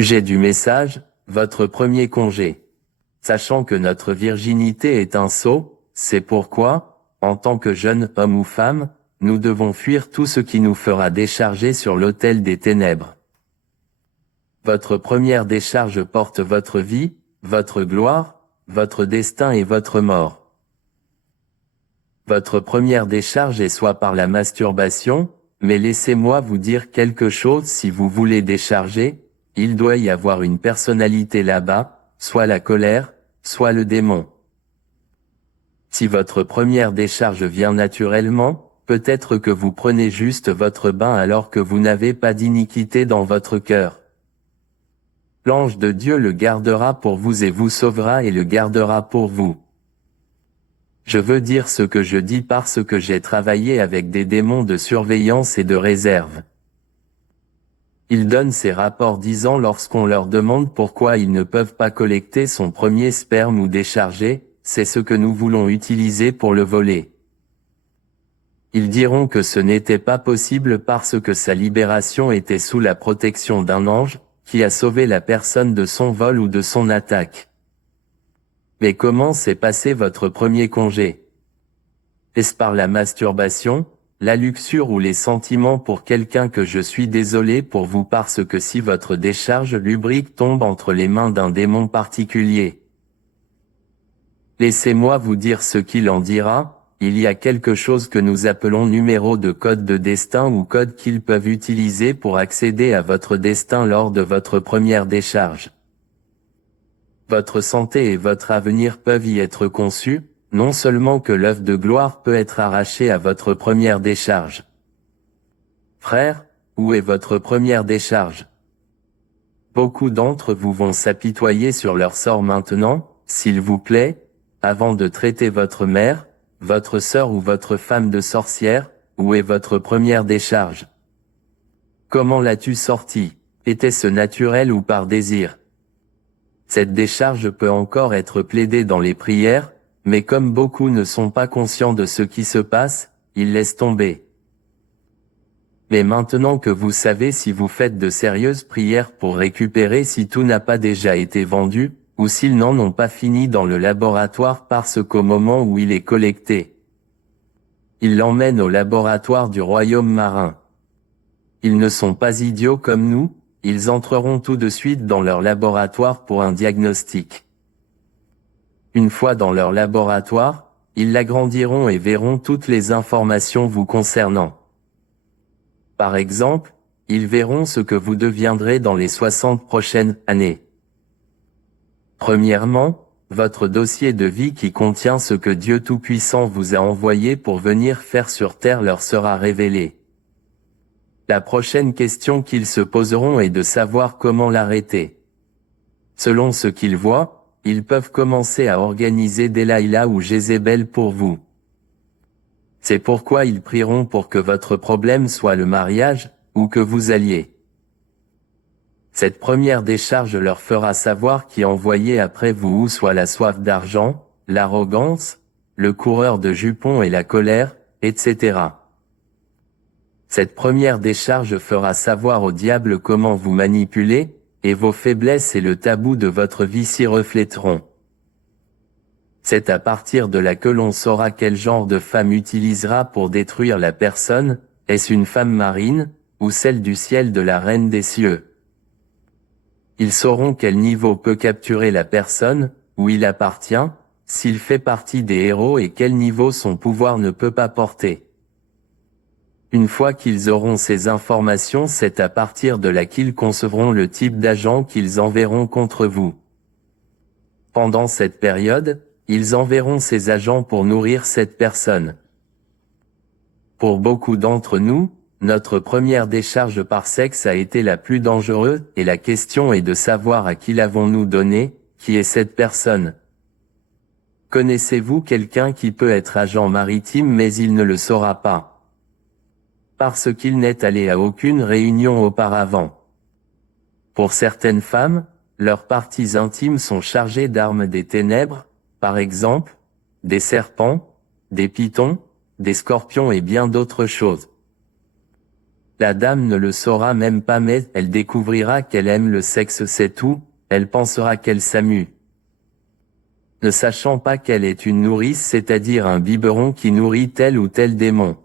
J'ai du message, votre premier congé. Sachant que notre virginité est un sceau, c'est pourquoi, en tant que jeune homme ou femme, nous devons fuir tout ce qui nous fera décharger sur l'autel des ténèbres. Votre première décharge porte votre vie, votre gloire, votre destin et votre mort. Votre première décharge est soit par la masturbation, mais laissez-moi vous dire quelque chose si vous voulez décharger, il doit y avoir une personnalité là-bas, soit la colère, soit le démon. Si votre première décharge vient naturellement, peut-être que vous prenez juste votre bain alors que vous n'avez pas d'iniquité dans votre cœur. L'ange de Dieu le gardera pour vous et vous sauvera et le gardera pour vous. Je veux dire ce que je dis parce que j'ai travaillé avec des démons de surveillance et de réserve. Ils donnent ces rapports disant lorsqu'on leur demande pourquoi ils ne peuvent pas collecter son premier sperme ou décharger, c'est ce que nous voulons utiliser pour le voler. Ils diront que ce n'était pas possible parce que sa libération était sous la protection d'un ange, qui a sauvé la personne de son vol ou de son attaque. Mais comment s'est passé votre premier congé? Est-ce par la masturbation, la luxure ou les sentiments pour quelqu'un? Que je suis désolé pour vous parce que si votre décharge lubrique tombe entre les mains d'un démon particulier. Laissez-moi vous dire ce qu'il en dira, il y a quelque chose que nous appelons numéro de code de destin ou code qu'ils peuvent utiliser pour accéder à votre destin lors de votre première décharge. Votre santé et votre avenir peuvent y être conçus, non seulement que l'œuf de gloire peut être arraché à votre première décharge. Frère, où est votre première décharge? Beaucoup d'entre vous vont s'apitoyer sur leur sort maintenant, s'il vous plaît, avant de traiter votre mère, votre sœur ou votre femme de sorcière, où est votre première décharge? Comment l'as-tu sortie? Était-ce naturel ou par désir? Cette décharge peut encore être plaidée dans les prières, mais comme beaucoup ne sont pas conscients de ce qui se passe, ils laissent tomber. Mais maintenant que vous savez si vous faites de sérieuses prières pour récupérer si tout n'a pas déjà été vendu, ou s'ils n'en ont pas fini dans le laboratoire parce qu'au moment où il est collecté, ils l'emmènent au laboratoire du royaume marin. Ils ne sont pas idiots comme nous, ils entreront tout de suite dans leur laboratoire pour un diagnostic. Une fois dans leur laboratoire, ils l'agrandiront et verront toutes les informations vous concernant. Par exemple, ils verront ce que vous deviendrez dans les 60 prochaines années. Premièrement, votre dossier de vie qui contient ce que Dieu Tout-Puissant vous a envoyé pour venir faire sur terre leur sera révélé. La prochaine question qu'ils se poseront est de savoir comment l'arrêter. Selon ce qu'ils voient, ils peuvent commencer à organiser Delilah ou Jézébel pour vous. C'est pourquoi ils prieront pour que votre problème soit le mariage, ou que vous alliez. Cette première décharge leur fera savoir qui envoyer après vous ou soit la soif d'argent, l'arrogance, le coureur de jupons et la colère, etc. Cette première décharge fera savoir au diable comment vous manipuler, et vos faiblesses et le tabou de votre vie s'y refléteront. C'est à partir de là que l'on saura quel genre de femme utilisera pour détruire la personne, est-ce une femme marine, ou celle du ciel de la reine des cieux. Ils sauront quel niveau peut capturer la personne, où il appartient, s'il fait partie des héros et quel niveau son pouvoir ne peut pas porter. Une fois qu'ils auront ces informations, c'est à partir de là qu'ils concevront le type d'agent qu'ils enverront contre vous. Pendant cette période, ils enverront ces agents pour nourrir cette personne. Pour beaucoup d'entre nous, notre première décharge par sexe a été la plus dangereuse et la question est de savoir à qui l'avons-nous donné, qui est cette personne. Connaissez-vous quelqu'un qui peut être agent maritime mais il ne le saura pas? Parce qu'il n'est allé à aucune réunion auparavant. Pour certaines femmes, leurs parties intimes sont chargées d'armes des ténèbres, par exemple, des serpents, des pythons, des scorpions et bien d'autres choses. La dame ne le saura même pas mais elle découvrira qu'elle aime le sexe c'est tout, elle pensera qu'elle s'amuse. Ne sachant pas qu'elle est une nourrice c'est-à-dire un biberon qui nourrit tel ou tel démon.